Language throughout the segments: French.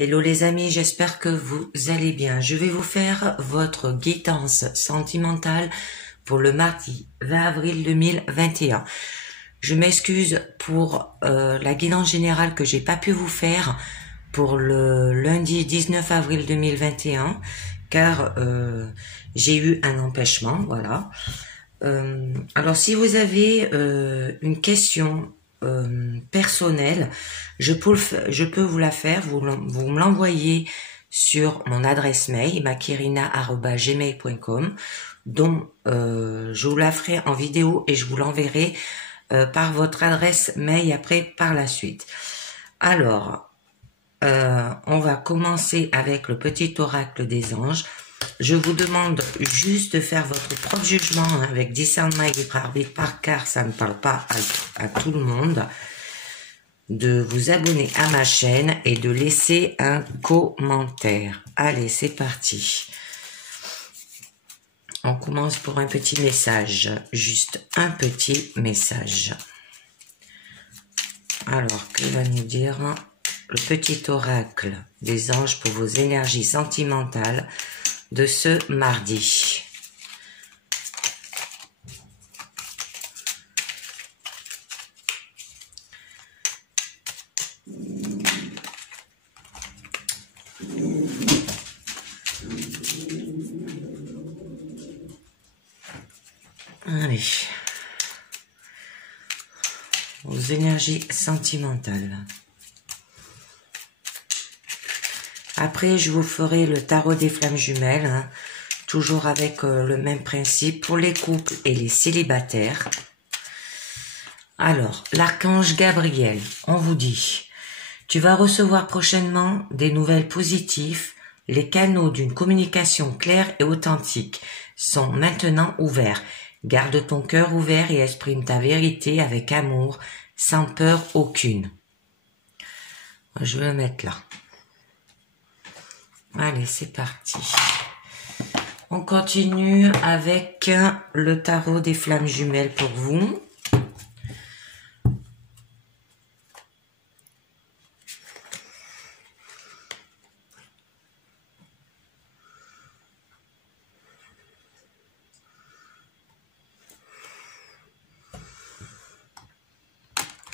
Hello les amis, j'espère que vous allez bien. Je vais vous faire votre guidance sentimentale pour le mardi 20 avril 2021. Je m'excuse pour la guidance générale que j'ai pas pu vous faire pour le lundi 19 avril 2021 car j'ai eu un empêchement, voilà. Alors si vous avez une question personnelle, je peux vous la faire, vous me l'envoyez sur mon adresse mail makirina@gmail.com, dont je vous la ferai en vidéo et je vous l'enverrai par votre adresse mail après par la suite. Alors, on va commencer avec le petit oracle des anges. Je vous demande juste de faire votre propre jugement avec discernement et libre arbitre par car ça ne parle pas à tout le monde. De vous abonner à ma chaîne et de laisser un commentaire. Allez, c'est parti. On commence pour un petit message. Juste un petit message. Alors, que va nous dire le petit oracle des anges pour vos énergies sentimentales de ce mardi? Allez, vos énergies sentimentales. Après, je vous ferai le tarot des flammes jumelles, hein, toujours avec le même principe pour les couples et les célibataires. Alors, l'archange Gabriel, on vous dit, tu vas recevoir prochainement des nouvelles positives. Les canaux d'une communication claire et authentique sont maintenant ouverts. Garde ton cœur ouvert et exprime ta vérité avec amour, sans peur aucune. Je vais le mettre là. Allez, c'est parti. On continue avec le tarot des flammes jumelles pour vous.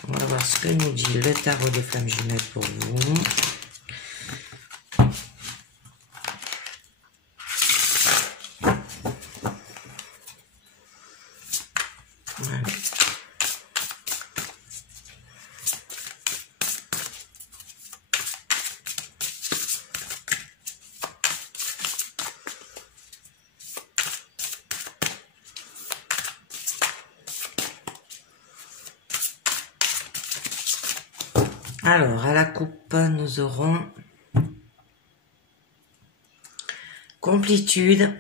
On va voir ce que nous dit le tarot des flammes jumelles pour vous. Alors, à la coupe, nous aurons complétude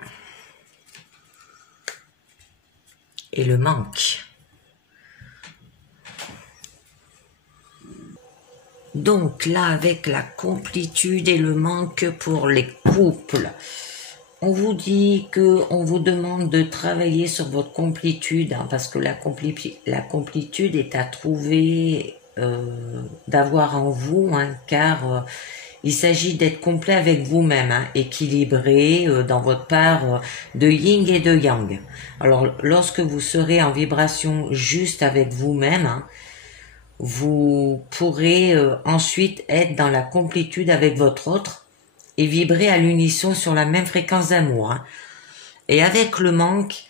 et le manque. Donc là, avec la complétude et le manque pour les couples, on vous dit que on vous demande de travailler sur votre complétude, hein, parce que la complétude est à trouver, d'avoir en vous, hein, car il s'agit d'être complet avec vous-même, hein, équilibré dans votre part de yin et de yang. Alors, lorsque vous serez en vibration juste avec vous-même, hein, vous pourrez ensuite être dans la complétude avec votre autre et vibrer à l'unisson sur la même fréquence d'amour, hein. Et avec le manque,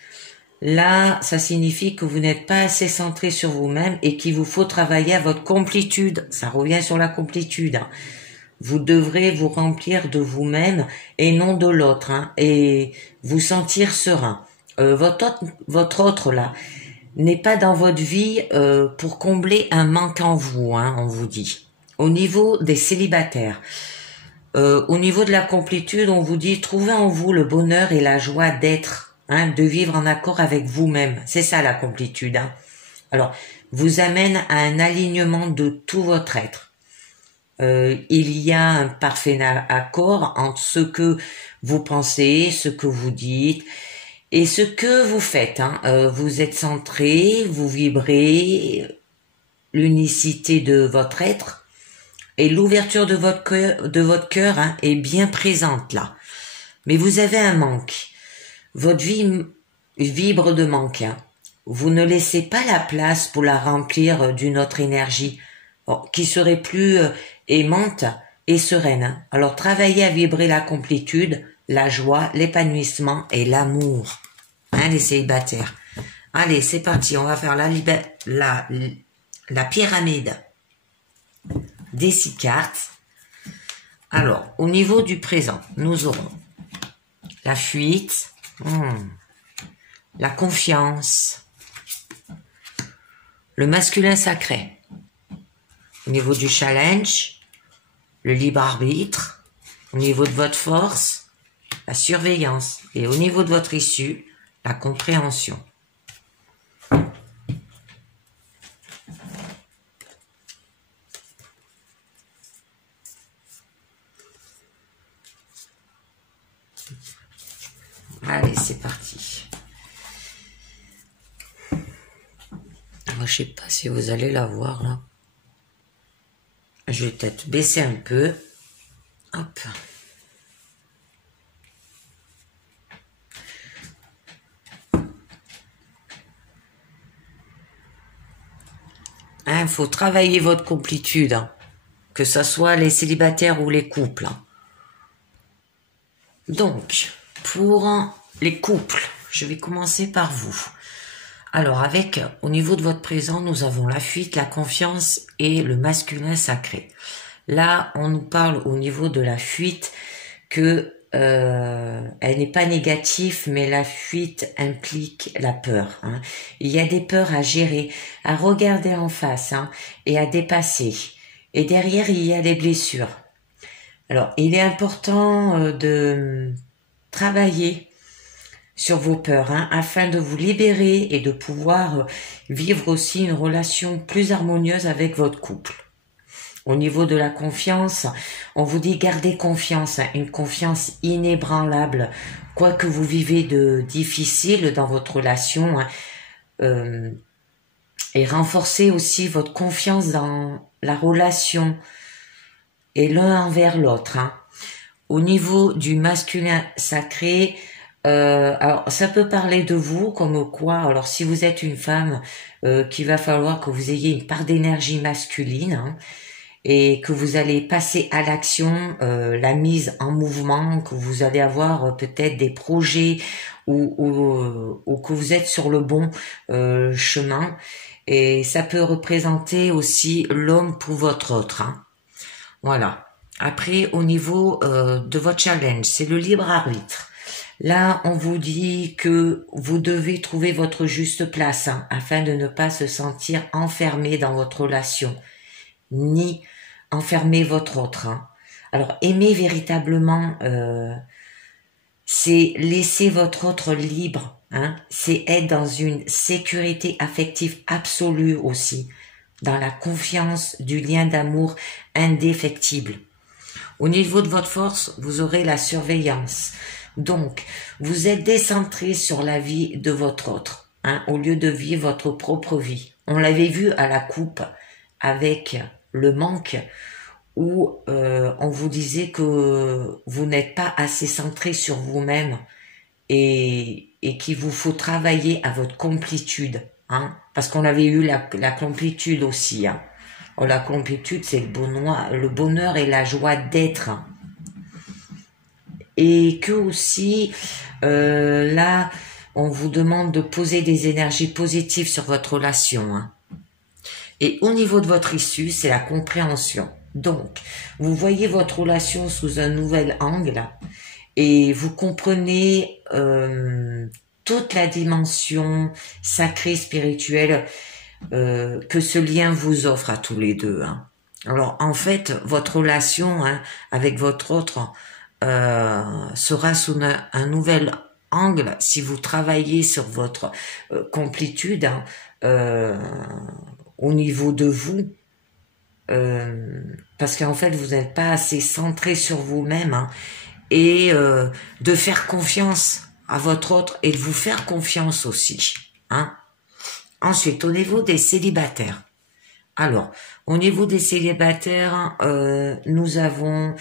là, ça signifie que vous n'êtes pas assez centré sur vous-même et qu'il vous faut travailler à votre complétude. Ça revient sur la complétude, hein. Vous devrez vous remplir de vous-même et non de l'autre, hein, et vous sentir serein. Votre autre là n'est pas dans votre vie pour combler un manque en vous, hein, on vous dit. Au niveau des célibataires, au niveau de la complétude, on vous dit trouvez en vous le bonheur et la joie d'être, hein, de vivre en accord avec vous-même. C'est ça la complétude, hein. Alors, vous amène à un alignement de tout votre être. Il y a un parfait accord entre ce que vous pensez, ce que vous dites et ce que vous faites, hein. Vous êtes centré, vous vibrez l'unicité de votre être Et l'ouverture de votre cœur hein, est bien présente là. Mais vous avez un manque. Votre vie vibre de manque. Hein. Vous ne laissez pas la place pour la remplir d'une autre énergie qui serait plus aimante et sereine. Hein. Alors travaillez à vibrer la complétude, la joie, l'épanouissement et l'amour. Hein, les célibataires. Allez, c'est parti. On va faire la pyramide des 6 cartes. Alors, au niveau du présent, nous aurons la fuite, la confiance, le masculin sacré. Au niveau du challenge, le libre arbitre. Au niveau de votre force, la surveillance. Et au niveau de votre issue, la compréhension. Allez, c'est parti. Moi, je sais pas si vous allez la voir là. Je vais peut-être baisser un peu. Hop. Il faut travailler votre complétude. Hein. Que ce soit les célibataires ou les couples. Hein. Donc, pour les couples, je vais commencer par vous. Alors, au niveau de votre présent, nous avons la fuite, la confiance et le masculin sacré. Là, on nous parle au niveau de la fuite que elle n'est pas négative, mais la fuite implique la peur. Hein. Il y a des peurs à gérer, à regarder en face hein, et à dépasser. Et derrière, il y a des blessures. Alors, il est important de travailler sur vos peurs, hein, afin de vous libérer et de pouvoir vivre aussi une relation plus harmonieuse avec votre couple. Au niveau de la confiance, on vous dit gardez confiance, hein, une confiance inébranlable, quoi que vous vivez de difficile dans votre relation, hein, et renforcez aussi votre confiance dans la relation et l'un envers l'autre. Hein. Au niveau du masculin sacré, alors ça peut parler de vous comme quoi, alors si vous êtes une femme, qu'il va falloir que vous ayez une part d'énergie masculine hein, et que vous allez passer à l'action, la mise en mouvement, que vous allez avoir peut-être des projets ou que vous êtes sur le bon chemin. Et ça peut représenter aussi l'homme pour votre autre. Hein. Voilà. Après, au niveau de votre challenge, c'est le libre arbitre. Là, on vous dit que vous devez trouver votre juste place hein, afin de ne pas se sentir enfermé dans votre relation, ni enfermer votre autre. Hein. Alors, aimer véritablement, c'est laisser votre autre libre. Hein. C'est être dans une sécurité affective absolue aussi, dans la confiance du lien d'amour indéfectible. Au niveau de votre force, vous aurez la surveillance. Donc, vous êtes décentré sur la vie de votre autre, hein, au lieu de vivre votre propre vie. On l'avait vu à la coupe avec le manque où on vous disait que vous n'êtes pas assez centré sur vous-même et qu'il vous faut travailler à votre complétude. Hein, parce qu'on avait eu la complétude aussi. Hein. Oh, la complétude, c'est le bonheur et la joie d'être. Et que aussi, là, on vous demande de poser des énergies positives sur votre relation. Hein. Et au niveau de votre issue, c'est la compréhension. Donc, vous voyez votre relation sous un nouvel angle et vous comprenez toute la dimension sacrée, spirituelle que ce lien vous offre à tous les deux. Hein. Alors, en fait, votre relation hein, avec votre autre sera sous un nouvel angle si vous travaillez sur votre complétude hein, au niveau de vous. Parce qu'en fait, vous n'êtes pas assez centré sur vous-même hein, et de faire confiance à votre autre et de vous faire confiance aussi. Hein. Ensuite, au niveau des célibataires, Alors, au niveau des célibataires, nous avons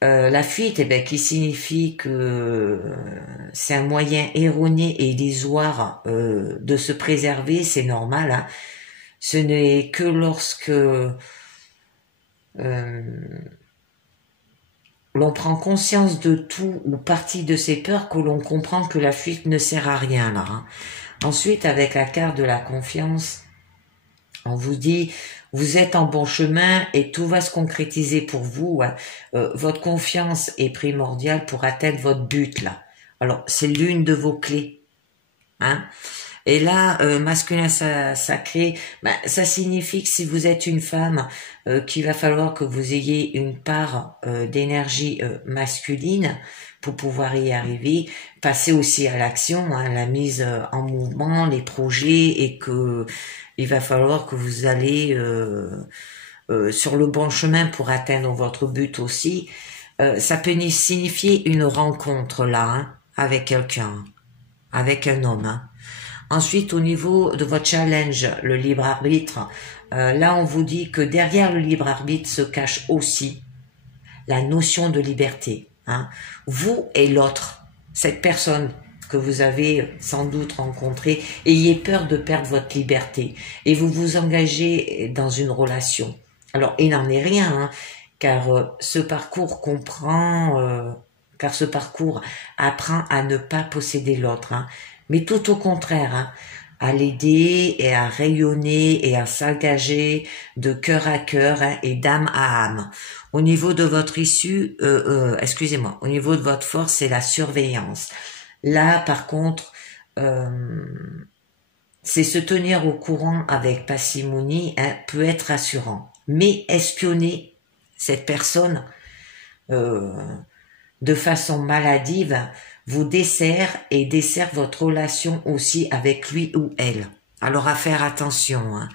la fuite, eh ben, qui signifie que c'est un moyen erroné et illusoire de se préserver, c'est normal. Hein. Ce n'est que lorsque l'on prend conscience de tout ou partie de ses peurs que l'on comprend que la fuite ne sert à rien là. Hein. Ensuite, avec la carte de la confiance, on vous dit, vous êtes en bon chemin et tout va se concrétiser pour vous. Hein. Votre confiance est primordiale pour atteindre votre but là. Alors, c'est l'une de vos clés. Hein. Et là, masculin sacré, ben, ça signifie que si vous êtes une femme, qu'il va falloir que vous ayez une part d'énergie masculine pour pouvoir y arriver. Passer aussi à l'action, hein, la mise en mouvement, les projets, et que il va falloir que vous allez sur le bon chemin pour atteindre votre but aussi. Ça peut signifier une rencontre là, hein, avec quelqu'un, avec un homme. Hein. Ensuite, au niveau de votre challenge, le libre arbitre, là on vous dit que derrière le libre arbitre se cache aussi la notion de liberté. Hein. Vous et l'autre, cette personne que vous avez sans doute rencontrée, ayez peur de perdre votre liberté et vous vous engagez dans une relation. Alors, il n'en est rien, hein, car ce parcours car ce parcours apprend à ne pas posséder l'autre, hein, mais tout au contraire, hein, à l'aider et à rayonner et à s'engager de cœur à cœur, hein, et d'âme à âme. Au niveau de votre issue, excusez-moi, au niveau de votre force, c'est la surveillance. Là, par contre, c'est se tenir au courant avec parcimonie, hein, peut être rassurant. Mais espionner cette personne de façon maladive vous dessert et dessert votre relation aussi avec lui ou elle. Alors à faire attention. Hein.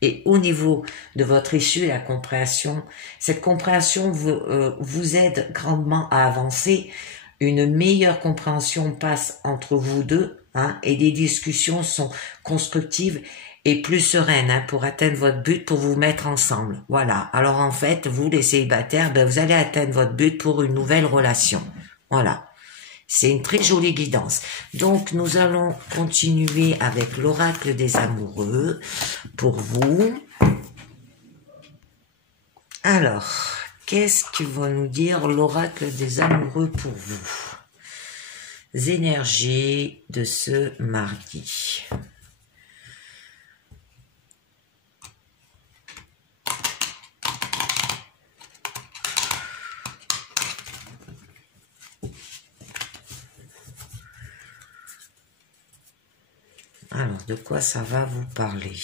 Et au niveau de votre issue, la compréhension, cette compréhension vous aide grandement à avancer. Une meilleure compréhension passe entre vous deux, hein, et les discussions sont constructives et plus sereines, hein, pour atteindre votre but, pour vous mettre ensemble. Voilà. Alors en fait, vous les célibataires, ben, vous allez atteindre votre but pour une nouvelle relation. Voilà. C'est une très jolie guidance. Donc, nous allons continuer avec l'oracle des amoureux pour vous. Alors, qu'est-ce que va nous dire l'oracle des amoureux pour vous? Les énergies de ce mardi. Alors, de quoi ça va vous parler?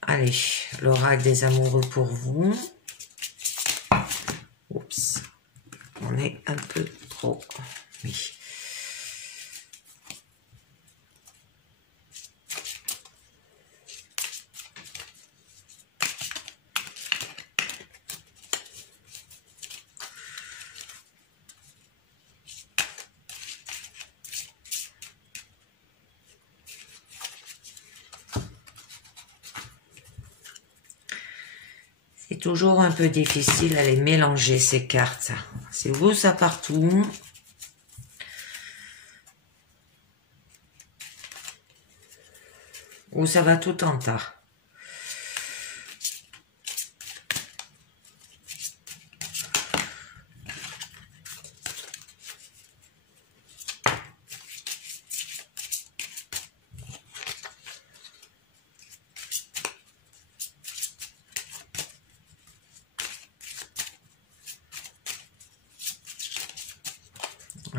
Allez, l'oracle des amoureux pour vous. Oups, on est un peu trop... Oui. C'est toujours un peu difficile à les mélanger, ces cartes. C'est vous, ça partout. Ou ça va tout en tas.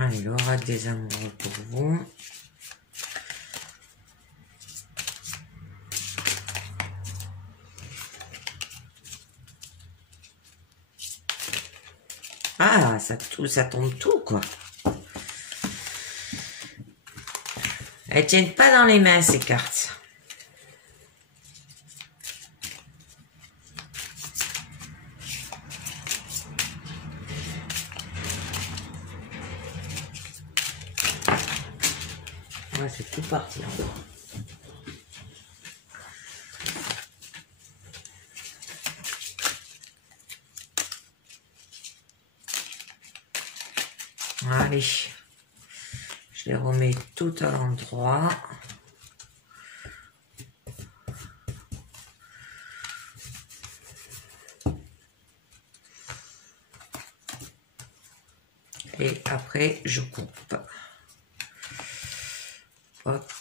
Allez, l'oracle des amoureux pour vous. Ah, ça tombe tout, quoi. Elles tiennent pas dans les mains, ces cartes. Ouais, c'est tout parti encore. Allez, je les remets tout à l'endroit. Et après, je coupe. Hop.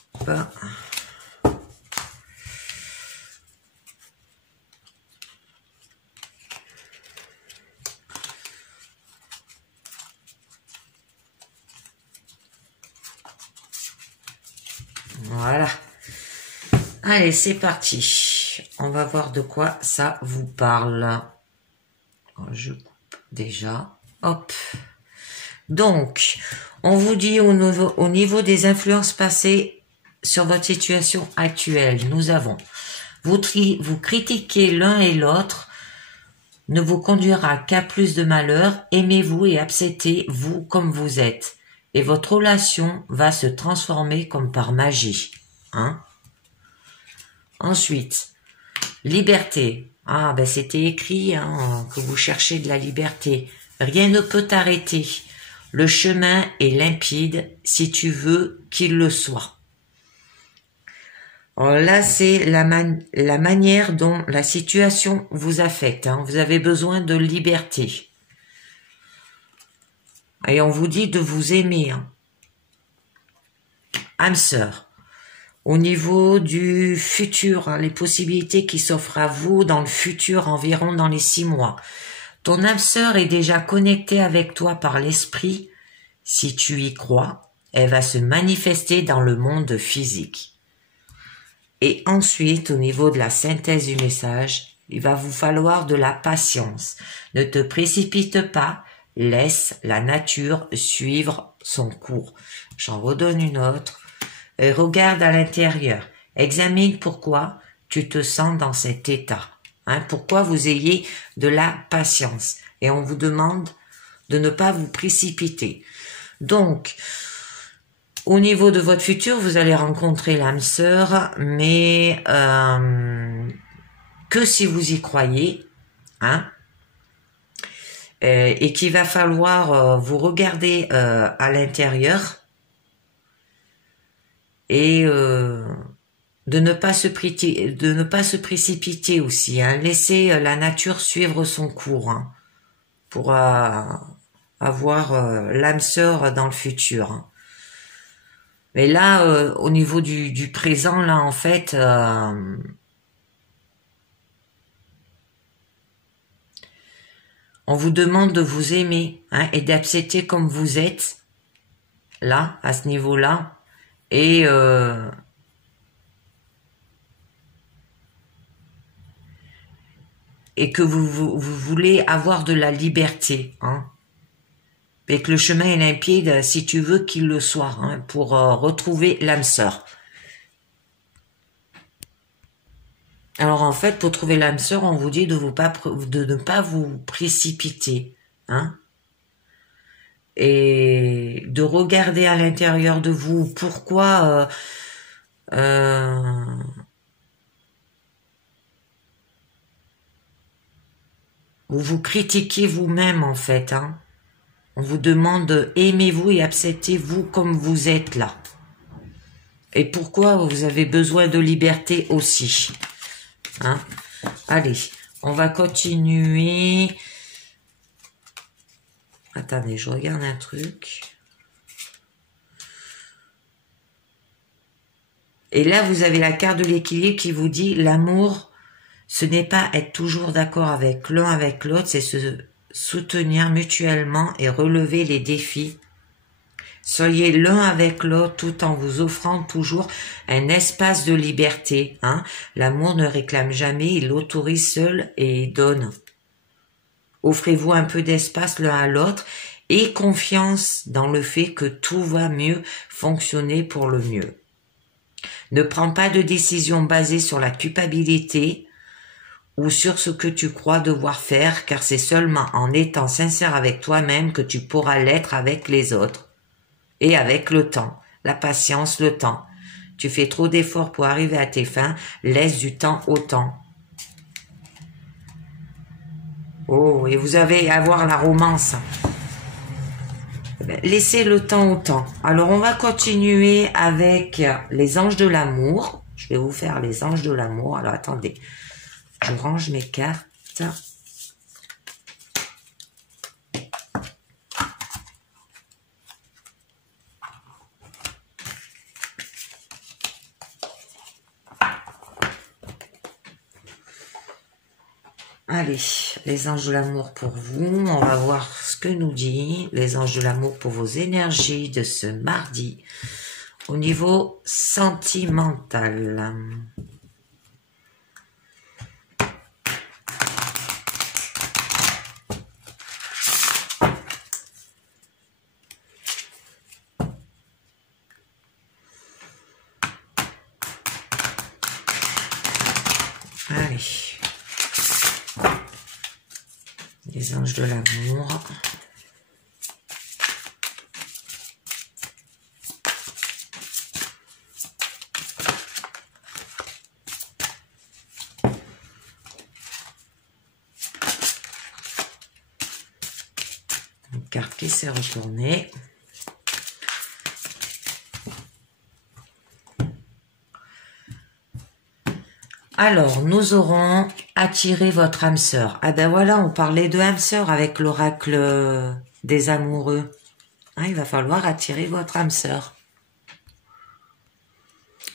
Voilà. Allez, c'est parti. On va voir de quoi ça vous parle. Je coupe déjà. Hop. Donc, on vous dit au niveau des influences passées sur votre situation actuelle, nous avons, vous critiquez l'un et l'autre, ne vous conduira qu'à plus de malheur, aimez-vous et acceptez-vous comme vous êtes, et votre relation va se transformer comme par magie. Hein? Ensuite, liberté. Ah, ben c'était écrit que vous cherchez de la liberté. Rien ne peut t'arrêter. Le chemin est limpide si tu veux qu'il le soit. Alors là, c'est la manière dont la situation vous affecte. Hein. Vous avez besoin de liberté. Et on vous dit de vous aimer. Hein. Âme sœur. Au niveau du futur, hein, les possibilités qui s'offrent à vous dans le futur, environ dans les 6 mois. Ton âme sœur est déjà connectée avec toi par l'esprit. Si tu y crois, elle va se manifester dans le monde physique. Et ensuite, au niveau de la synthèse du message, il va vous falloir de la patience. Ne te précipite pas, laisse la nature suivre son cours. J'en redonne une autre. Et regarde à l'intérieur. Examine pourquoi tu te sens dans cet état. Hein, pourquoi vous ayez de la patience. Et on vous demande de ne pas vous précipiter. Donc, au niveau de votre futur, vous allez rencontrer l'âme sœur, mais que si vous y croyez, hein, et qu'il va falloir vous regarder à l'intérieur et de ne pas se précipiter aussi. Hein. Laissez la nature suivre son cours hein, pour avoir l'âme sœur dans le futur. Hein. Mais là, au niveau du présent, là, en fait, on vous demande de vous aimer hein, et d'accepter comme vous êtes, là, à ce niveau-là, et que vous voulez avoir de la liberté, hein. Et que le chemin est limpide si tu veux qu'il le soit, hein, pour retrouver l'âme sœur. Alors en fait, pour trouver l'âme sœur, on vous dit de ne pas vous précipiter, hein, et de regarder à l'intérieur de vous pourquoi vous vous critiquez vous-même en fait, hein. On vous demande aimez-vous et acceptez-vous comme vous êtes là. Et pourquoi vous avez besoin de liberté aussi. Hein? Allez, on va continuer. Attendez, je regarde un truc. Et là, vous avez la carte de l'équilibre qui vous dit l'amour, ce n'est pas être toujours d'accord avec l'un avec l'autre, c'est se soutenir mutuellement et relever les défis. Soyez l'un avec l'autre tout en vous offrant toujours un espace de liberté. Hein. L'amour ne réclame jamais, il autorise seul et il donne. Offrez-vous un peu d'espace l'un à l'autre et confiance dans le fait que tout va mieux fonctionner pour le mieux. Ne prends pas de décision basée sur la culpabilité ou sur ce que tu crois devoir faire, car c'est seulement en étant sincère avec toi-même que tu pourras l'être avec les autres et avec le temps. la patience, le temps. Tu fais trop d'efforts pour arriver à tes fins, laisse du temps au temps. Oh, et vous avez à voir la romance. Laissez le temps au temps. Alors, on va continuer avec les anges de l'amour. Je vais vous faire les anges de l'amour. Alors, attendez. Je range mes cartes. Allez, les anges de l'amour pour vous. On va voir ce que nous dit les anges de l'amour pour vos énergies de ce mardi au niveau sentimental. Allez. Les anges de l'amour. Une carte qui s'est retournée. Alors, nous aurons attiré votre âme sœur. Ah ben voilà, on parlait de âme sœur avec l'oracle des amoureux. Hein, il va falloir attirer votre âme sœur.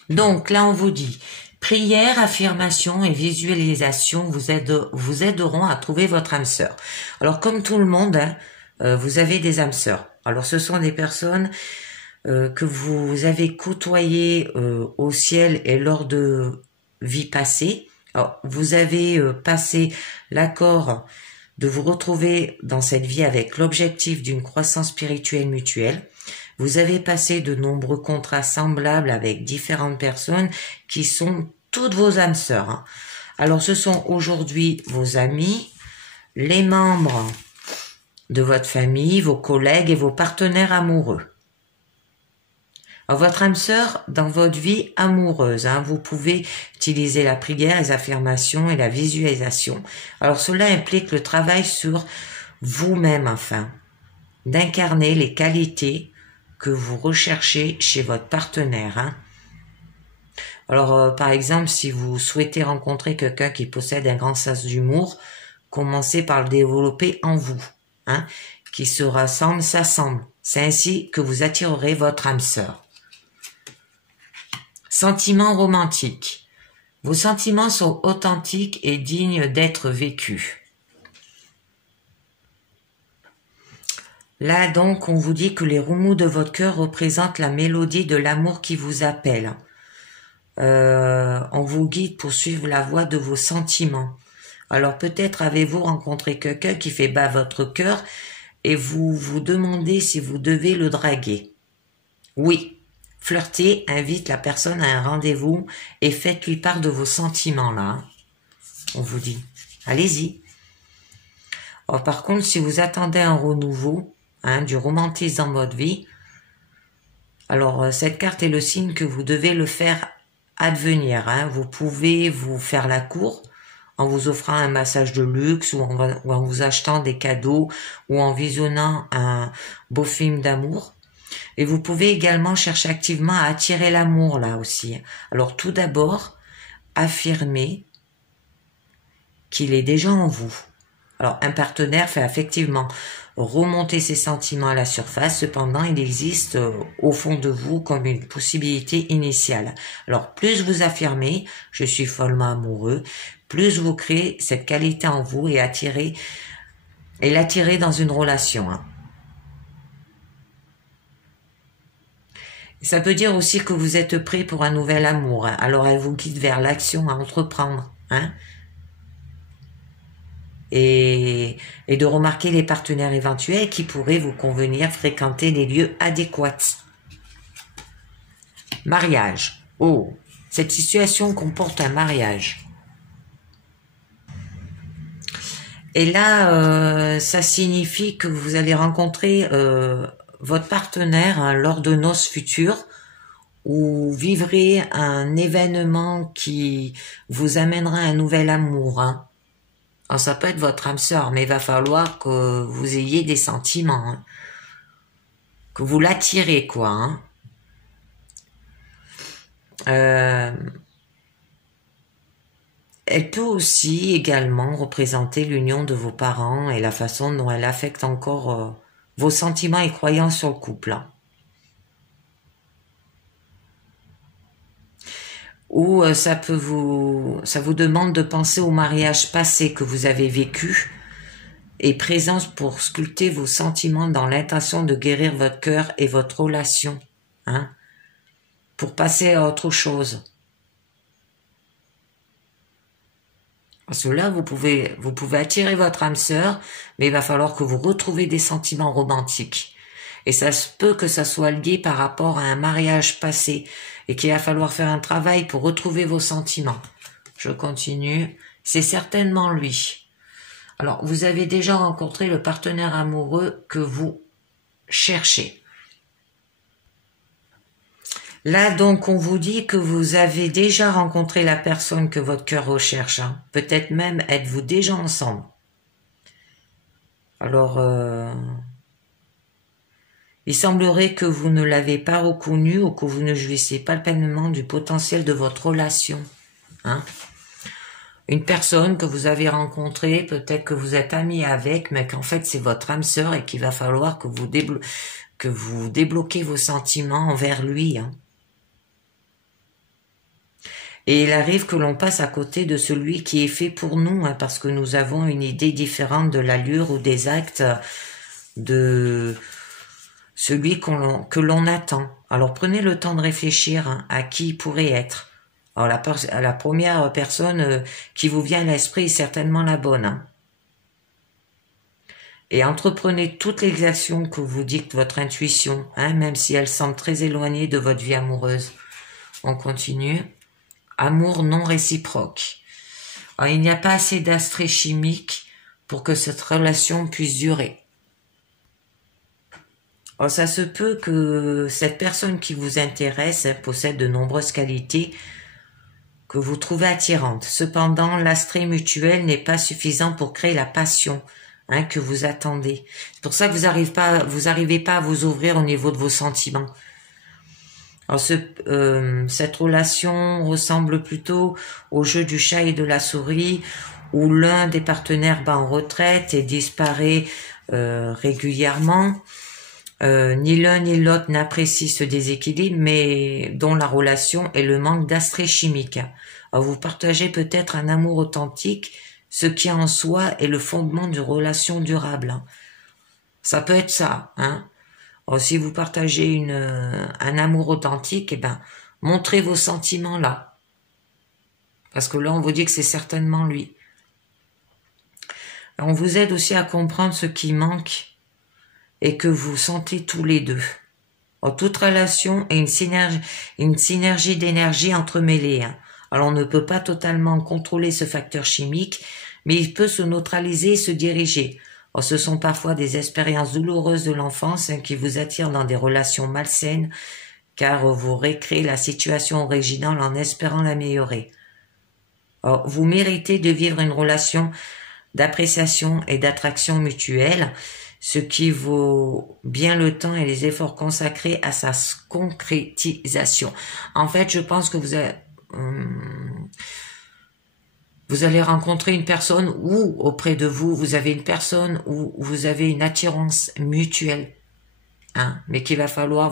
Donc là, on vous dit, prière, affirmation et visualisation vous aideront à trouver votre âme sœur. Alors, comme tout le monde, hein, vous avez des âmes sœurs. Alors, ce sont des personnes que vous avez côtoyées au ciel et lors de vie passée. Alors, vous avez passé l'accord de vous retrouver dans cette vie avec l'objectif d'une croissance spirituelle mutuelle. Vous avez passé de nombreux contrats semblables avec différentes personnes qui sont toutes vos âmes sœurs. Hein. Alors, ce sont aujourd'hui vos amis, les membres de votre famille, vos collègues et vos partenaires amoureux. Alors, votre âme sœur dans votre vie amoureuse, hein, vous pouvez utiliser la prière, les affirmations et la visualisation. Alors cela implique le travail sur vous-même afin d'incarner les qualités que vous recherchez chez votre partenaire. Hein. Alors par exemple, si vous souhaitez rencontrer quelqu'un qui possède un grand sens d'humour, commencez par le développer en vous. Hein, qui se rassemble, s'assemble. C'est ainsi que vous attirerez votre âme sœur. Sentiments romantiques. Vos sentiments sont authentiques et dignes d'être vécus. Là donc, on vous dit que les remous de votre cœur représentent la mélodie de l'amour qui vous appelle. On vous guide pour suivre la voie de vos sentiments. Alors peut-être avez-vous rencontré quelqu'un qui fait battre votre cœur et vous vous demandez si vous devez le draguer. Oui. Flirtez, invite la personne à un rendez-vous et faites-lui part de vos sentiments là. On vous dit, allez-y. Or, par contre, si vous attendez un renouveau, hein, du romantisme dans votre vie, alors cette carte est le signe que vous devez le faire advenir. Hein. Vous pouvez vous faire la cour en vous offrant un massage de luxe ou en vous achetant des cadeaux ou en visionnant un beau film d'amour. Et vous pouvez également chercher activement à attirer l'amour là aussi. Alors tout d'abord, affirmez qu'il est déjà en vous. Alors un partenaire fait effectivement remonter ses sentiments à la surface, cependant il existe au fond de vous comme une possibilité initiale. Alors plus vous affirmez, je suis follement amoureux, plus vous créez cette qualité en vous et l'attirez dans une relation. Hein. Ça peut dire aussi que vous êtes prêt pour un nouvel amour. Hein. Alors, elle vous guide vers l'action à entreprendre. Hein. Et de remarquer les partenaires éventuels qui pourraient vous convenir fréquenter les lieux adéquats. Mariage. Oh, cette situation comporte un mariage. Et là, ça signifie que vous allez rencontrer votre partenaire hein, lors de noces futures ou vivrez un événement qui vous amènera un nouvel amour. Hein. Alors, ça peut être votre âme sœur, mais il va falloir que vous ayez des sentiments, hein. Que vous l'attirez, quoi. Hein. Elle peut aussi également représenter l'union de vos parents et la façon dont elle affecte encore vos sentiments et croyances sur le couple. Hein. Ou ça vous demande de penser au mariage passé que vous avez vécu et présence pour sculpter vos sentiments dans l'intention de guérir votre cœur et votre relation, hein, pour passer à autre chose. Parce que là, vous pouvez attirer votre âme sœur, mais il va falloir que vous retrouviez des sentiments romantiques. Et ça se peut que ça soit lié par rapport à un mariage passé et qu'il va falloir faire un travail pour retrouver vos sentiments. Je continue. C'est certainement lui. Alors, vous avez déjà rencontré le partenaire amoureux que vous cherchez. Là, donc, on vous dit que vous avez déjà rencontré la personne que votre cœur recherche. Hein. Peut-être même êtes-vous déjà ensemble. Alors, il semblerait que vous ne l'avez pas reconnu ou que vous ne jouissez pas pleinement du potentiel de votre relation. Hein. Une personne que vous avez rencontrée, peut-être que vous êtes ami avec, mais qu'en fait c'est votre âme sœur et qu'il va falloir que vous débloquez vos sentiments envers lui. Hein. Et il arrive que l'on passe à côté de celui qui est fait pour nous, hein, parce que nous avons une idée différente de l'allure ou des actes de celui que l'on attend. Alors prenez le temps de réfléchir, hein, à qui il pourrait être. Alors la première personne qui vous vient à l'esprit est certainement la bonne. Hein. Et entreprenez toutes les actions que vous dicte votre intuition, hein, même si elles semblent très éloignées de votre vie amoureuse. On continue. Amour non réciproque. Alors, il n'y a pas assez d'astrée chimique pour que cette relation puisse durer. Alors, ça se peut que cette personne qui vous intéresse, hein, possède de nombreuses qualités que vous trouvez attirantes. Cependant, l'astrée mutuel n'est pas suffisant pour créer la passion, hein, que vous attendez. C'est pour ça que vous n'arrivez pas à vous ouvrir au niveau de vos sentiments. Alors cette relation ressemble plutôt au jeu du chat et de la souris, où l'un des partenaires bat en retraite et disparaît régulièrement. Ni l'un ni l'autre n'apprécie ce déséquilibre, mais dont la relation est le manque d'astrée chimique. Alors vous partagez peut-être un amour authentique, ce qui en soi est le fondement d'une relation durable. Ça peut être ça, hein. Alors, si vous partagez un amour authentique, eh ben, montrez vos sentiments là. Parce que là, on vous dit que c'est certainement lui. On vous aide aussi à comprendre ce qui manque et que vous sentez tous les deux. Alors, toute relation est une synergie d'énergie entremêlée. Hein. Alors, on ne peut pas totalement contrôler ce facteur chimique, mais il peut se neutraliser et se diriger. Alors, ce sont parfois des expériences douloureuses de l'enfance, hein, qui vous attirent dans des relations malsaines, car vous récréez la situation originale en espérant l'améliorer. Alors, vous méritez de vivre une relation d'appréciation et d'attraction mutuelle, ce qui vaut bien le temps et les efforts consacrés à sa concrétisation. En fait, je pense que vous allez rencontrer une personne où, auprès de vous, vous avez une personne où vous avez une attirance mutuelle, hein, mais qu'il va falloir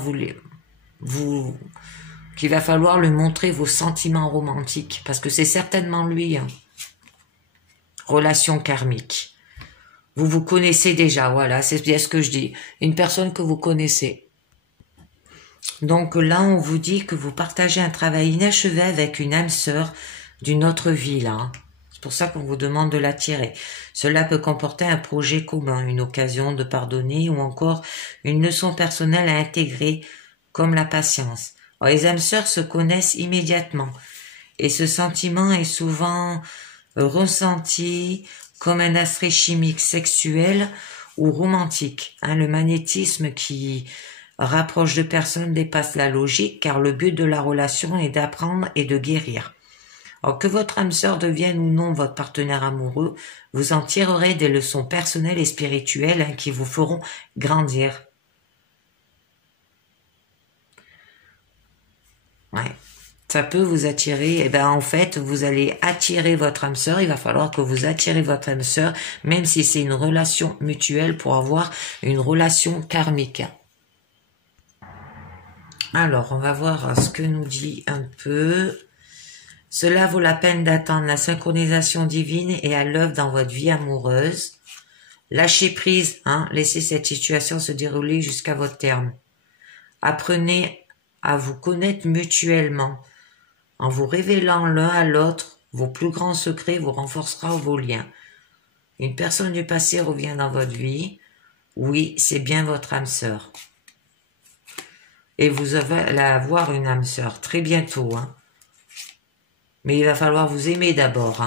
qu'il va falloir lui montrer vos sentiments romantiques, parce que c'est certainement lui, hein. Relation karmique. Vous vous connaissez déjà, voilà, c'est bien ce que je dis. Une personne que vous connaissez. Donc là, on vous dit que vous partagez un travail inachevé avec une âme sœur d'une autre vie, là, hein. C'est pour ça qu'on vous demande de l'attirer. Cela peut comporter un projet commun, une occasion de pardonner ou encore une leçon personnelle à intégrer, comme la patience. Alors, les âmes sœurs se connaissent immédiatement et ce sentiment est souvent ressenti comme un attrait chimique sexuel ou romantique. Hein, le magnétisme qui rapproche de personnes dépasse la logique car le but de la relation est d'apprendre et de guérir. Alors que votre âme sœur devienne ou non votre partenaire amoureux, vous en tirerez des leçons personnelles et spirituelles qui vous feront grandir. Ouais. Ça peut vous attirer, et ben en fait, vous allez attirer votre âme sœur, il va falloir que vous attirez votre âme sœur, même si c'est une relation mutuelle pour avoir une relation karmique. Alors, on va voir ce que nous dit un peu. Cela vaut la peine d'attendre, la synchronisation divine est à l'œuvre dans votre vie amoureuse. Lâchez prise, laissez cette situation se dérouler jusqu'à votre terme. Apprenez à vous connaître mutuellement. En vous révélant l'un à l'autre, vos plus grands secrets vous renforcera vos liens. Une personne du passé revient dans votre vie. Oui, c'est bien votre âme sœur. Et vous allez avoir une âme sœur très bientôt. Mais il va falloir vous aimer d'abord.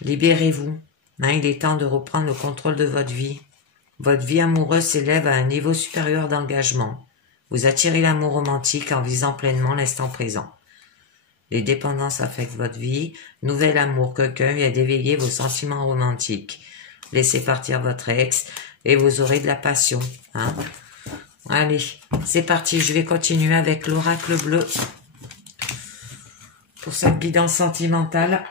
Libérez-vous. Il est temps de reprendre le contrôle de votre vie. Votre vie amoureuse s'élève à un niveau supérieur d'engagement. Vous attirez l'amour romantique en visant pleinement l'instant présent. Les dépendances affectent votre vie. Nouvel amour, quelqu'un vient d'éveiller vos sentiments romantiques. Laissez partir votre ex et vous aurez de la passion. Allez, c'est parti. Je vais continuer avec l'oracle bleu pour cette guidance sentimentale.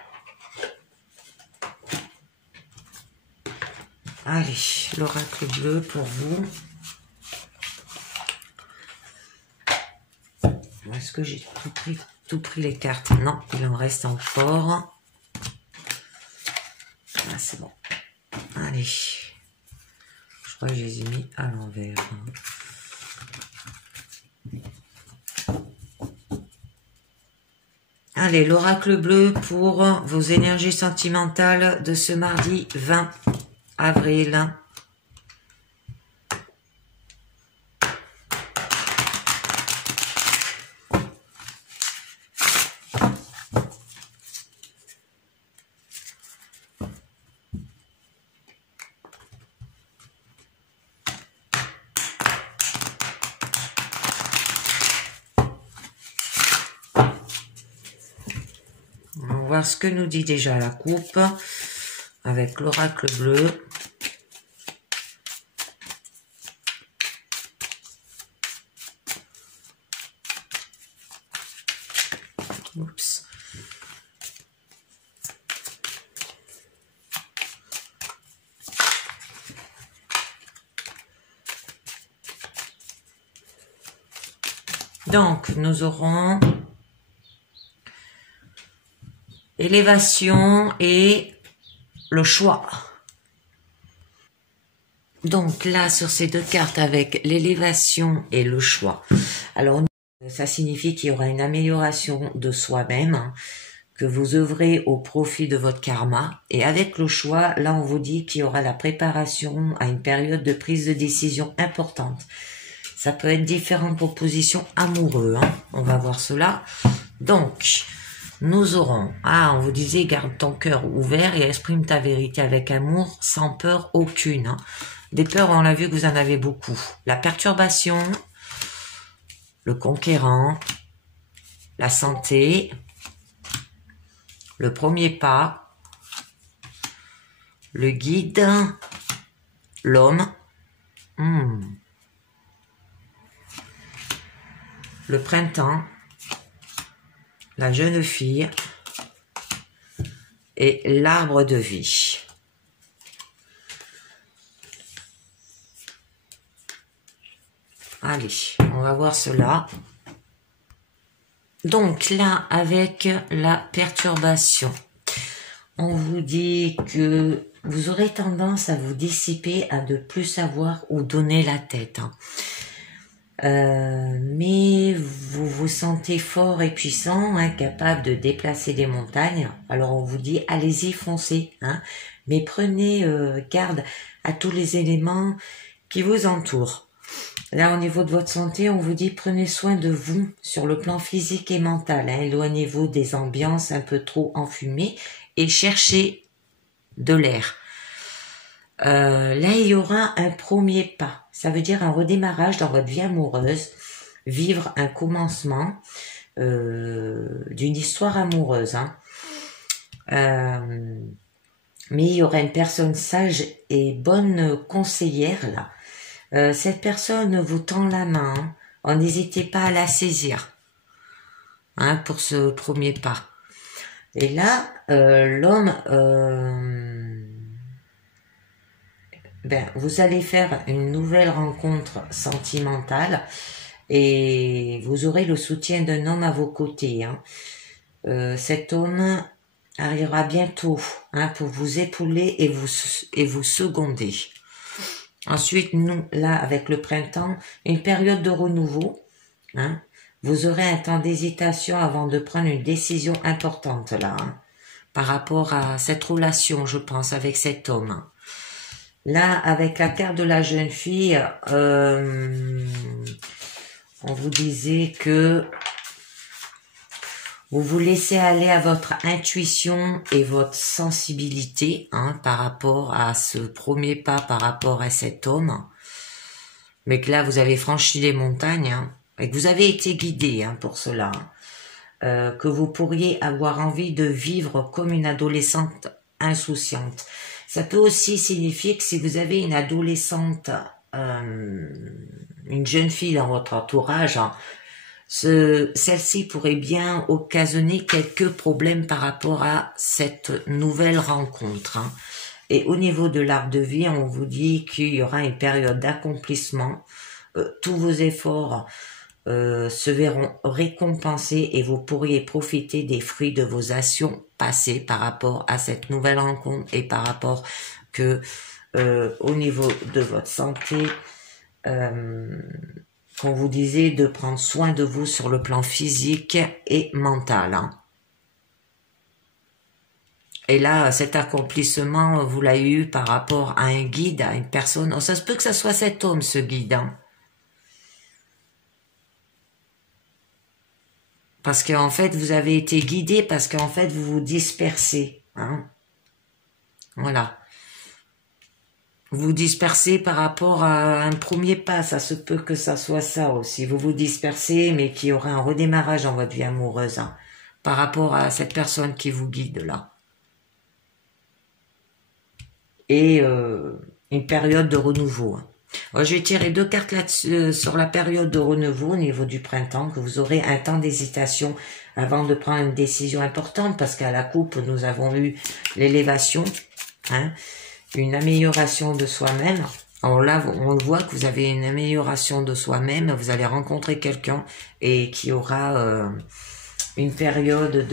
Allez, l'oracle bleu pour vous. Est-ce que j'ai tout pris les cartes? Non, il en reste encore. Ah, c'est bon. Allez. Je crois que je les ai mis à l'envers. Allez, l'oracle bleu pour vos énergies sentimentales de ce mardi 20 avril. On va voir ce que nous dit déjà la coupe avec l'oracle bleu. Oups. Donc, nous aurons élévation et le choix. Donc là, sur ces deux cartes, avec l'élévation et le choix, alors ça signifie qu'il y aura une amélioration de soi-même, que vous œuvrez au profit de votre karma. Et avec le choix, là, on vous dit qu'il y aura la préparation à une période de prise de décision importante. Ça peut être différentes propositions amoureuses. On va voir cela. Donc, nous aurons, on vous disait, garde ton cœur ouvert et exprime ta vérité avec amour, sans peur aucune. Des peurs, on l'a vu que vous en avez beaucoup. La perturbation, le conquérant, la santé, le premier pas, le guide, l'homme, le printemps, la jeune fille et l'arbre de vie. Allez, on va voir cela. Donc là, avec la perturbation, on vous dit que vous aurez tendance à vous dissiper, à ne plus savoir où donner la tête. Mais vous vous sentez fort et puissant, capable de déplacer des montagnes. Alors on vous dit, allez-y, foncez. Mais prenez garde à tous les éléments qui vous entourent. Là, au niveau de votre santé, on vous dit, prenez soin de vous sur le plan physique et mental. Éloignez-vous des ambiances un peu trop enfumées et cherchez de l'air. Là, il y aura un premier pas. Ça veut dire un redémarrage dans votre vie amoureuse, vivre un commencement d'une histoire amoureuse. Hein. Mais il y aura une personne sage et bonne conseillère là. Cette personne vous tend la main. Hein. N'hésitez pas à la saisir hein, pour ce premier pas. Et là, l'homme, vous allez faire une nouvelle rencontre sentimentale et vous aurez le soutien d'un homme à vos côtés. Hein. Cet homme arrivera bientôt hein, pour vous épauler et vous seconder. Ensuite, nous, là, avec le printemps, une période de renouveau. Hein. Vous aurez un temps d'hésitation avant de prendre une décision importante, là, hein, par rapport à cette relation, je pense, avec cet homme. Là, avec la carte de la jeune fille, on vous disait que vous vous laissez aller à votre intuition et votre sensibilité hein, par rapport à ce premier pas, par rapport à cet homme. Mais que là, vous avez franchi les montagnes hein, et que vous avez été guidé hein, pour cela. Que vous pourriez avoir envie de vivre comme une adolescente insouciante. Ça peut aussi signifier que si vous avez une adolescente, une jeune fille dans votre entourage, hein, celle-ci pourrait bien occasionner quelques problèmes par rapport à cette nouvelle rencontre. Hein. Et au niveau de l'arbre de vie, on vous dit qu'il y aura une période d'accomplissement. Tous vos efforts se verront récompensés et vous pourriez profiter des fruits de vos actions passées par rapport à cette nouvelle rencontre et par rapport que au niveau de votre santé, qu'on vous disait de prendre soin de vous sur le plan physique et mental. Hein. Et là, cet accomplissement, vous l'avez eu par rapport à un guide, à une personne. Oh, ça se peut que ça soit cet homme, ce guide. Hein. Parce qu'en fait, vous avez été guidé, parce qu'en fait, vous vous dispersez. Hein. Voilà. Vous vous dispersez par rapport à un premier pas, ça se peut que ça soit ça aussi. Vous vous dispersez, mais qu'il y aura un redémarrage dans votre vie amoureuse, hein, par rapport à cette personne qui vous guide là. Et une période de renouveau. Hein. Alors, je vais tirer 2 cartes là sur la période de renouveau au niveau du printemps, que vous aurez un temps d'hésitation avant de prendre une décision importante, parce qu'à la coupe, nous avons eu l'élévation, hein, une amélioration de soi-même. Alors là, on le voit que vous avez une amélioration de soi-même, vous allez rencontrer quelqu'un et qui aura une période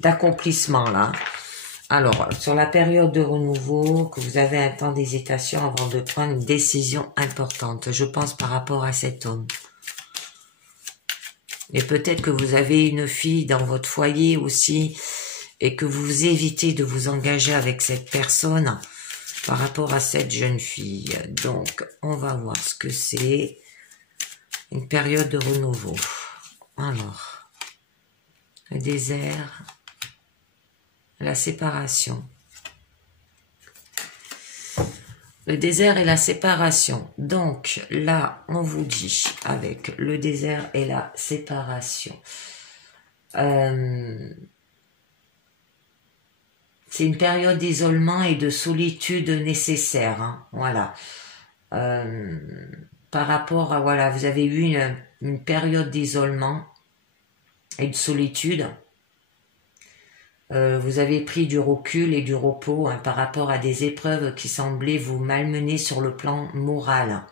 d'accomplissement là. Alors, sur la période de renouveau, que vous avez un temps d'hésitation avant de prendre une décision importante, je pense par rapport à cet homme. Et peut-être que vous avez une fille dans votre foyer aussi, et que vous évitez de vous engager avec cette personne par rapport à cette jeune fille. Donc, on va voir ce que c'est. Une période de renouveau. Alors, le désert, la séparation. Le désert et la séparation. Donc, là, on vous dit, avec le désert et la séparation, c'est une période d'isolement et de solitude nécessaire. Hein, voilà. Par rapport à, voilà, vous avez eu une période d'isolement et de solitude. Vous avez pris du recul et du repos hein, par rapport à des épreuves qui semblaient vous malmener sur le plan moral.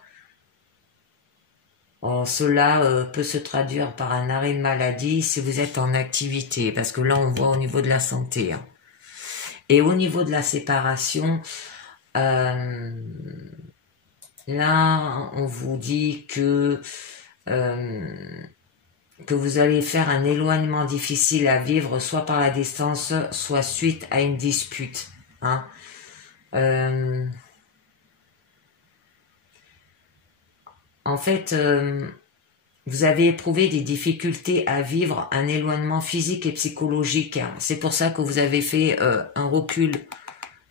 Cela peut se traduire par un arrêt de maladie si vous êtes en activité, parce que là on voit au niveau de la santé. Hein. Et au niveau de la séparation, là on vous dit que vous allez faire un éloignement difficile à vivre, soit par la distance, soit suite à une dispute. Hein. En fait, vous avez éprouvé des difficultés à vivre un éloignement physique et psychologique. Hein. C'est pour ça que vous avez fait un recul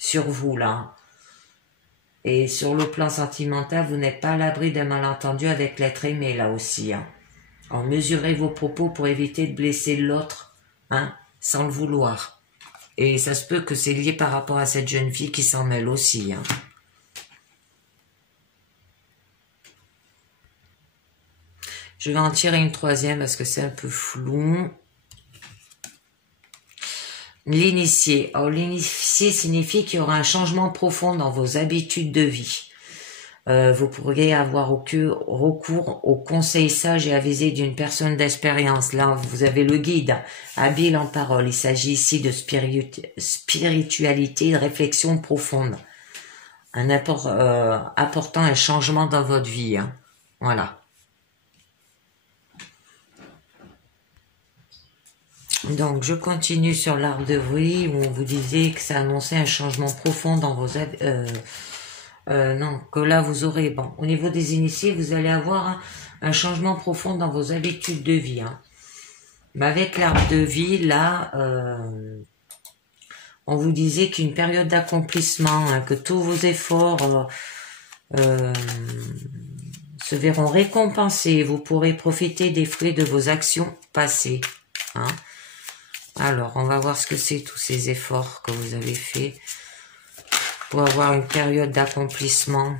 sur vous là. Et sur le plan sentimental, vous n'êtes pas à l'abri d'un malentendu avec l'être aimé là aussi. Hein. Alors, mesurez vos propos pour éviter de blesser l'autre, hein, sans le vouloir. Et ça se peut que c'est lié par rapport à cette jeune fille qui s'en mêle aussi. Hein. Je vais en tirer une troisième parce que c'est un peu flou. L'initié. Alors, l'initié signifie qu'il y aura un changement profond dans vos habitudes de vie. Vous pourriez avoir recours au conseil sage et avisé d'une personne d'expérience. Là, vous avez le guide, habile en parole. Il s'agit ici de spiritualité, de réflexion profonde. Apportant un changement dans votre vie. Hein. Voilà. Donc, je continue sur l'arbre de vie où on vous disait que ça annonçait un changement profond dans vos... non, que là, vous aurez... Bon, au niveau des initiés, vous allez avoir un changement profond dans vos habitudes de vie. Hein. Mais avec l'arbre de vie, là, on vous disait qu'une période d'accomplissement, hein, que tous vos efforts se verront récompensés. Vous pourrez profiter des fruits de vos actions passées. Hein. Alors, on va voir ce que c'est tous ces efforts que vous avez faits pour avoir une période d'accomplissement.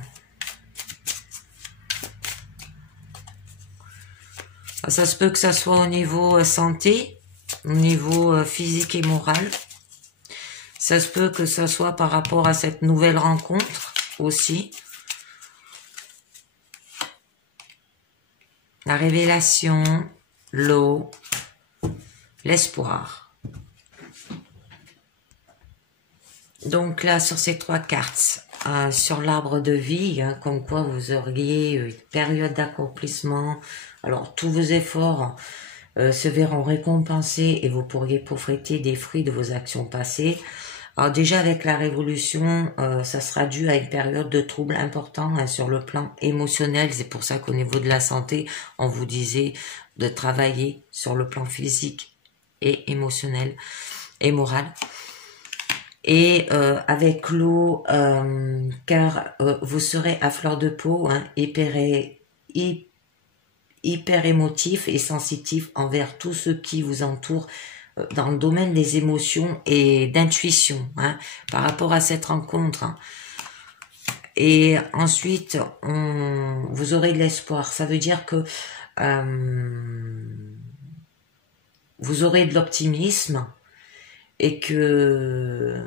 Ça se peut que ça soit au niveau santé, au niveau physique et moral. Ça se peut que ça soit par rapport à cette nouvelle rencontre aussi. La révélation, l'eau, l'espoir. Donc là, sur ces trois cartes, sur l'arbre de vie, hein, comme quoi vous auriez une période d'accomplissement. Alors, tous vos efforts se verront récompensés et vous pourriez profiter des fruits de vos actions passées. Alors déjà, avec la révolution, ça sera dû à une période de trouble important hein, sur le plan émotionnel. C'est pour ça qu'au niveau de la santé, on vous disait de travailler sur le plan physique et émotionnel et moral. Et avec l'eau, car vous serez à fleur de peau, hein, hyper émotif et sensitif envers tout ce qui vous entoure dans le domaine des émotions et d'intuition, hein, par rapport à cette rencontre. Hein. Et ensuite, vous aurez de l'espoir. Ça veut dire que vous aurez de l'optimisme et que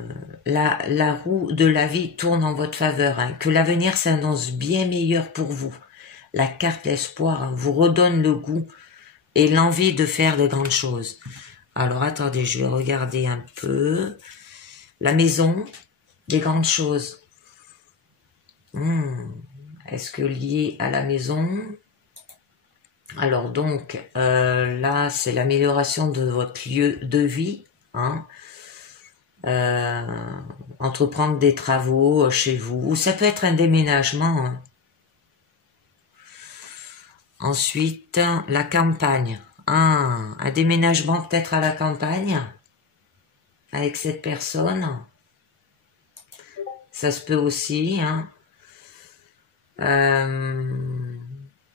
la roue de la vie tourne en votre faveur, hein, que l'avenir s'annonce bien meilleur pour vous. La carte l'espoir hein, vous redonne le goût et l'envie de faire de grandes choses. Alors attendez, je vais regarder un peu. La maison, des grandes choses. Est-ce que lié à la maison? Alors donc, là, c'est l'amélioration de votre lieu de vie. Hein. Entreprendre des travaux chez vous. Ou ça peut être un déménagement. Hein. Ensuite, la campagne. Un déménagement peut-être à la campagne avec cette personne. Ça se peut aussi. Hein.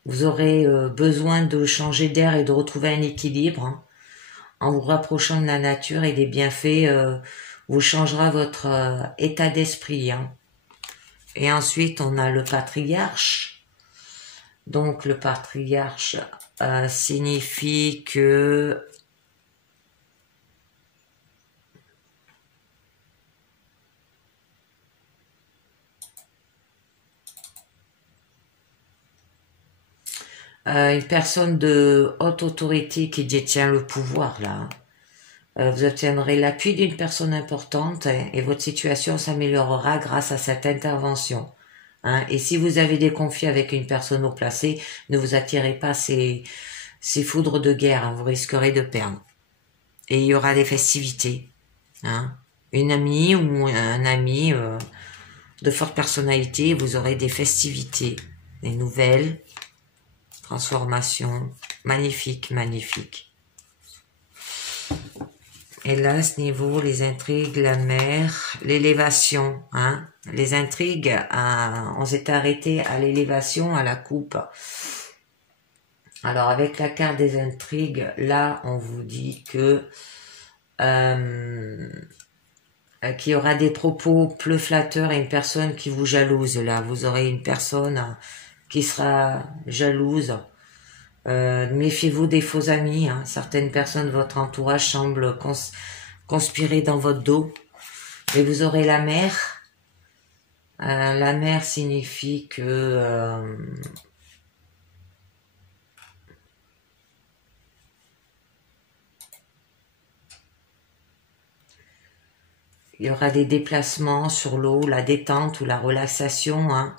Vous aurez besoin de changer d'air et de retrouver un équilibre. Hein. En vous rapprochant de la nature et des bienfaits, vous changera votre état d'esprit. Hein. Et ensuite, on a le patriarche. Donc, le patriarche signifie que une personne de haute autorité qui détient le pouvoir, là. Vous obtiendrez l'appui d'une personne importante et votre situation s'améliorera grâce à cette intervention. Hein. Et si vous avez des conflits avec une personne haut placée, ne vous attirez pas ces foudres de guerre, hein, vous risquerez de perdre. Et il y aura des festivités. Hein. Une amie ou un ami de forte personnalité, vous aurez des festivités, des nouvelles transformations. Magnifique, magnifique. Et là, à ce niveau, les intrigues, la mer, l'élévation, hein. Les intrigues, on s'est arrêté à l'élévation, à la coupe. Alors, avec la carte des intrigues, là, on vous dit que qu'il y aura des propos peu flatteurs et une personne qui vous jalouse. Là, vous aurez une personne qui sera jalouse. Méfiez-vous des faux amis. Hein. Certaines personnes de votre entourage semblent conspirer dans votre dos. Et vous aurez la mer. La mer signifie que il y aura des déplacements sur l'eau, la détente ou la relaxation. Hein.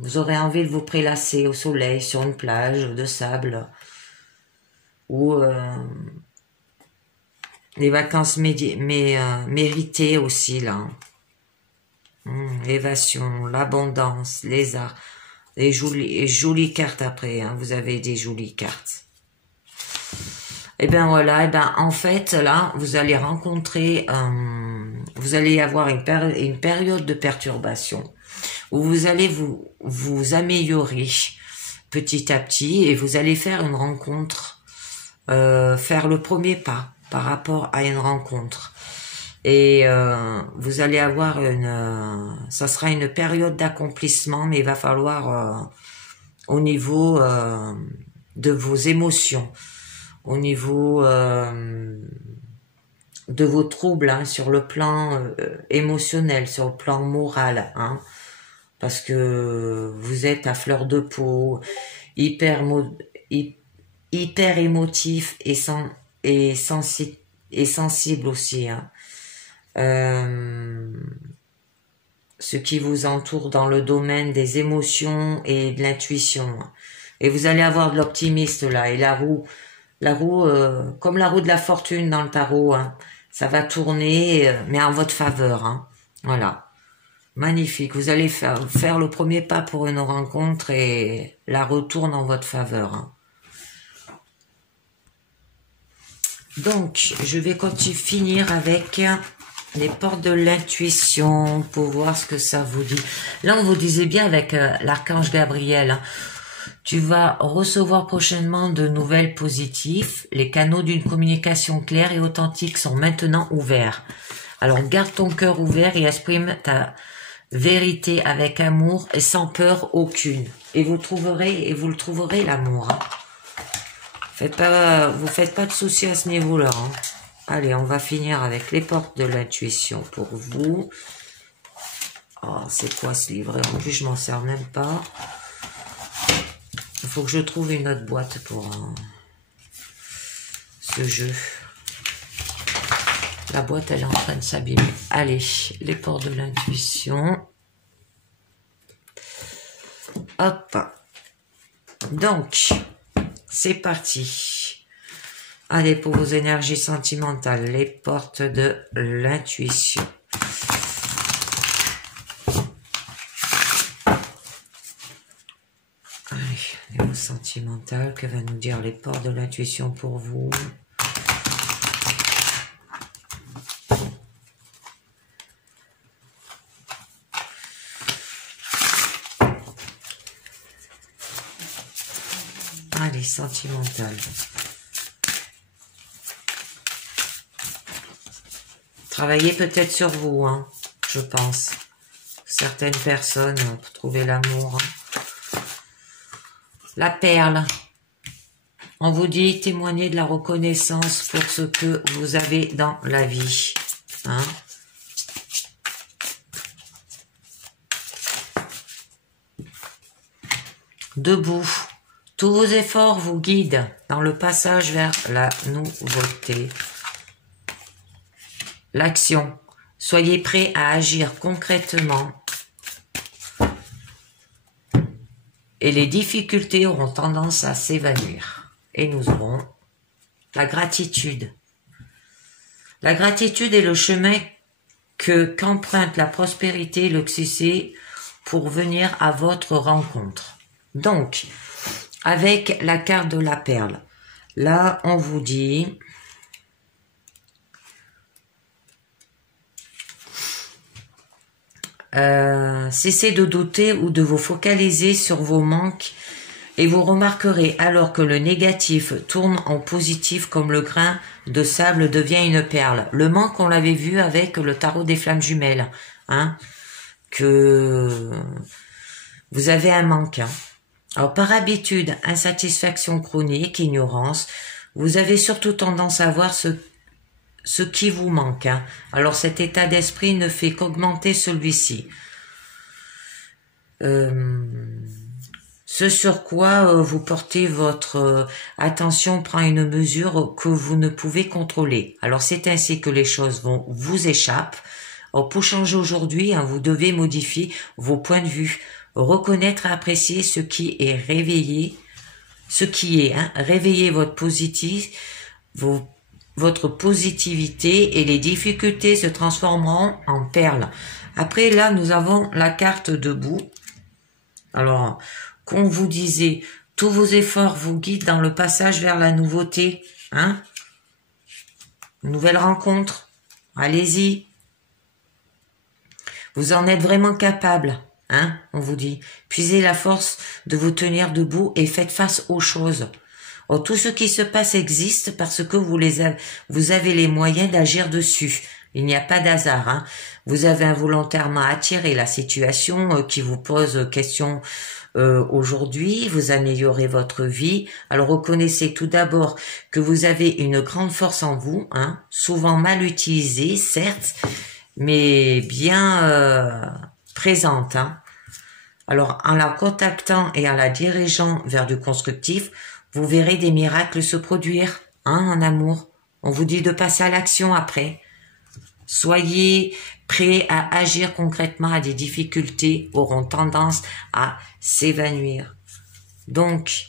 Vous aurez envie de vous prélasser au soleil sur une plage de sable ou les vacances méritées aussi là. L'évasion, l'abondance, les arts, les jolies cartes après. Hein, vous avez des jolies cartes. Et ben voilà, et ben en fait là, vous allez rencontrer, vous allez avoir une période de perturbation où vous allez vous améliorer petit à petit et vous allez faire une rencontre, faire le premier pas par rapport à une rencontre. Et vous allez avoir ça sera une période d'accomplissement, mais il va falloir au niveau de vos émotions, au niveau de vos troubles, hein, sur le plan émotionnel, sur le plan moral, hein, parce que vous êtes à fleur de peau, hyper émotif et sensible aussi, hein. Ce qui vous entoure dans le domaine des émotions et de l'intuition. Et vous allez avoir de l'optimiste là, et la roue, comme la roue de la fortune dans le tarot, hein, ça va tourner, mais en votre faveur. Hein. Voilà, magnifique. Vous allez faire le premier pas pour une rencontre et la retourne en votre faveur. Hein. Donc, je vais finir avec les portes de l'intuition pour voir ce que ça vous dit. Là, on vous disait bien avec l'archange Gabriel, hein, tu vas recevoir prochainement de nouvelles positives. Les canaux d'une communication claire et authentique sont maintenant ouverts. Alors, garde ton cœur ouvert et exprime ta vérité avec amour et sans peur aucune. Et vous le trouverez l'amour. Hein. Vous faites pas de soucis à ce niveau-là. Hein. Allez, on va finir avec les portes de l'intuition pour vous. Oh, c'est quoi ce livret? En plus, je m'en sers même pas. Il faut que je trouve une autre boîte pour ce jeu. La boîte, elle est en train de s'abîmer. Allez, les portes de l'intuition. Hop. Donc, c'est parti. Allez, pour vos énergies sentimentales, les portes de l'intuition. Allez, niveau sentimental, que va nous dire les portes de l'intuition pour vous? Allez, sentimental. Travaillez peut-être sur vous, hein, je pense. Certaines personnes pour trouver l'amour. Hein. La perle. On vous dit témoignez de la reconnaissance pour ce que vous avez dans la vie. Hein. Debout. Tous vos efforts vous guident dans le passage vers la nouveauté. L'action. Soyez prêts à agir concrètement. Et les difficultés auront tendance à s'évanouir. Et nous aurons la gratitude. La gratitude est le chemin qu'emprunte la prospérité et le succès pour venir à votre rencontre. Donc, avec la carte de la perle, là, on vous dit... Cessez de douter ou de vous focaliser sur vos manques et vous remarquerez alors que le négatif tourne en positif comme le grain de sable devient une perle. Le manque, on l'avait vu avec le tarot des flammes jumelles, hein, que vous avez un manque. Hein. Alors par habitude, insatisfaction chronique, ignorance, vous avez surtout tendance à voir ce qui vous manque. Hein. Alors cet état d'esprit ne fait qu'augmenter celui-ci. Ce sur quoi vous portez votre attention prend une mesure que vous ne pouvez contrôler. Alors c'est ainsi que les choses vous échappent. Alors, pour changer aujourd'hui, hein, vous devez modifier vos points de vue, reconnaître et apprécier ce qui est réveillé, réveiller votre votre positivité et les difficultés se transformeront en perles. Après là, nous avons la carte debout. Alors, qu'on vous disait, tous vos efforts vous guident dans le passage vers la nouveauté, hein? Nouvelle rencontre, allez-y. Vous en êtes vraiment capable, hein? On vous dit, puisez la force de vous tenir debout et faites face aux choses. Oh, tout ce qui se passe existe parce que vous avez les moyens d'agir dessus. Il n'y a pas d'hasard, hein. Vous avez involontairement attiré la situation qui vous pose question aujourd'hui, vous améliorez votre vie. Alors reconnaissez tout d'abord que vous avez une grande force en vous, hein, souvent mal utilisée, certes, mais bien présente. Hein. Alors en la contactant et en la dirigeant vers du constructif, vous verrez des miracles se produire, hein, en amour. On vous dit de passer à l'action après. Soyez prêts à agir concrètement à des difficultés auront tendance à s'évanouir. Donc,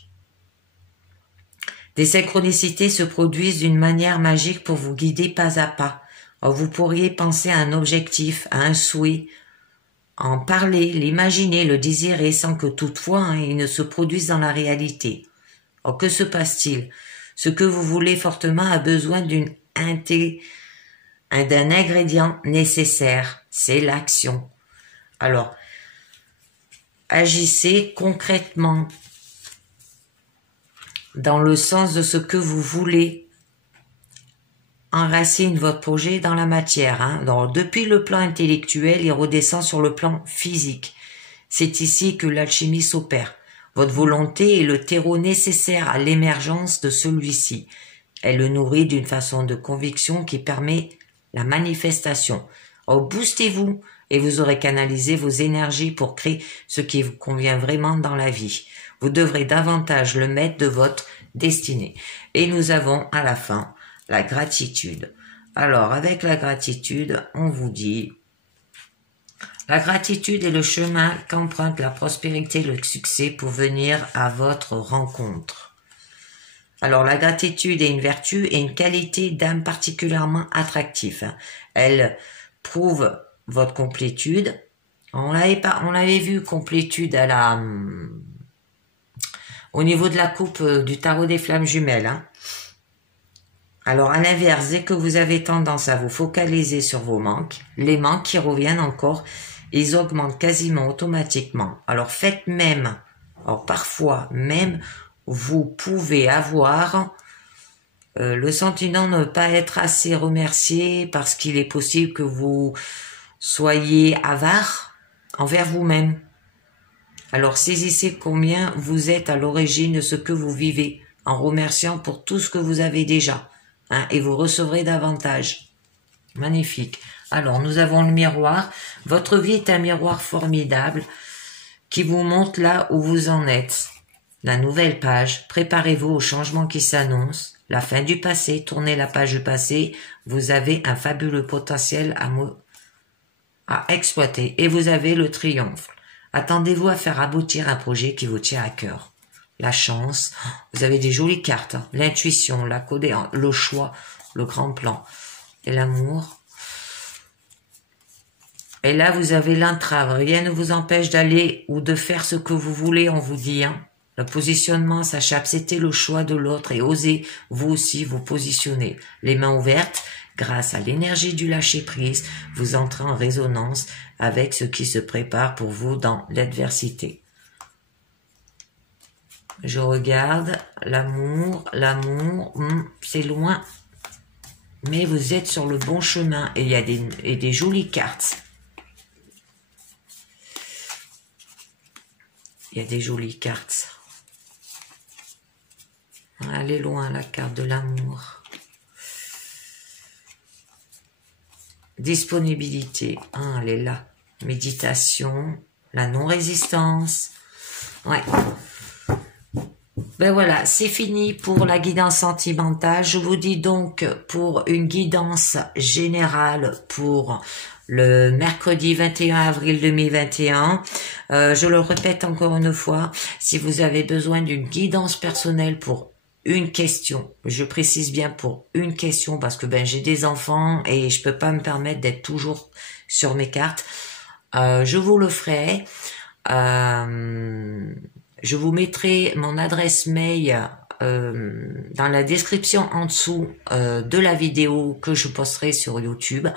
des synchronicités se produisent d'une manière magique pour vous guider pas à pas. Alors, vous pourriez penser à un objectif, à un souhait, en parler, l'imaginer, le désirer sans que toutefois hein, il ne se produise dans la réalité. Alors, que se passe-t-il? Ce que vous voulez fortement a besoin d'un ingrédient nécessaire, c'est l'action. Alors, agissez concrètement dans le sens de ce que vous voulez. Enracine votre projet dans la matière. Hein. Donc, depuis le plan intellectuel, il redescend sur le plan physique. C'est ici que l'alchimie s'opère. Votre volonté est le terreau nécessaire à l'émergence de celui-ci. Elle le nourrit d'une façon de conviction qui permet la manifestation. Alors, boostez-vous et vous aurez canalisé vos énergies pour créer ce qui vous convient vraiment dans la vie. Vous devrez davantage le maître de votre destinée. Et nous avons à la fin la gratitude. Alors, avec la gratitude, on vous dit, la gratitude est le chemin qu'emprunte la prospérité et le succès pour venir à votre rencontre. Alors, la gratitude est une vertu et une qualité d'âme particulièrement attractive. Elle prouve votre complétude. On l'avait vu, complétude au niveau de la coupe du tarot des flammes jumelles. Hein. Alors, à l'inverse, dès que vous avez tendance à vous focaliser sur vos manques, les manques qui reviennent encore, ils augmentent quasiment automatiquement. Alors, faites même, alors parfois même, vous pouvez avoir le sentiment de ne pas être assez remercié parce qu'il est possible que vous soyez avare envers vous-même. Alors saisissez combien vous êtes à l'origine de ce que vous vivez en remerciant pour tout ce que vous avez déjà. Hein, et vous recevrez davantage. Magnifique. Alors nous avons le miroir. Votre vie est un miroir formidable qui vous montre là où vous en êtes. La nouvelle page, préparez-vous au changement qui s'annonce. La fin du passé, tournez la page du passé. Vous avez un fabuleux potentiel à exploiter et vous avez le triomphe. Attendez-vous à faire aboutir un projet qui vous tient à cœur. La chance, vous avez des jolies cartes. Hein. L'intuition, la cohérence, le choix, le grand plan et l'amour. Et là, vous avez l'entrave. Rien ne vous empêche d'aller ou de faire ce que vous voulez, on vous dit. Hein. Le positionnement s'échappe, c'était le choix de l'autre et osez vous aussi vous positionner. Les mains ouvertes, grâce à l'énergie du lâcher-prise, vous entrez en résonance avec ce qui se prépare pour vous dans l'adversité. Je regarde l'amour, c'est loin, mais vous êtes sur le bon chemin et il y a des jolies cartes. Il y a des jolies cartes. Elle est loin, la carte de l'amour. Disponibilité, elle est là. Méditation, la non-résistance. Ouais. Ben voilà, c'est fini pour la guidance sentimentale. Je vous dis donc pour une guidance générale pour le mercredi 21 avril 2021. Je le répète encore une fois, si vous avez besoin d'une guidance personnelle pour une question, je précise bien pour une question parce que j'ai des enfants et je peux pas me permettre d'être toujours sur mes cartes. Je vous le ferai. Je vous mettrai mon adresse mail dans la description en dessous de la vidéo que je posterai sur YouTube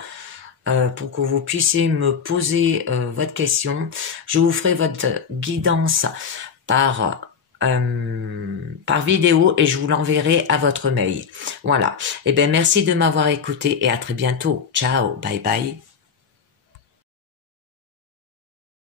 pour que vous puissiez me poser votre question. Je vous ferai votre guidance par vidéo et je vous l'enverrai à votre mail. Voilà. Eh bien, merci de m'avoir écouté et à très bientôt. Ciao, bye bye.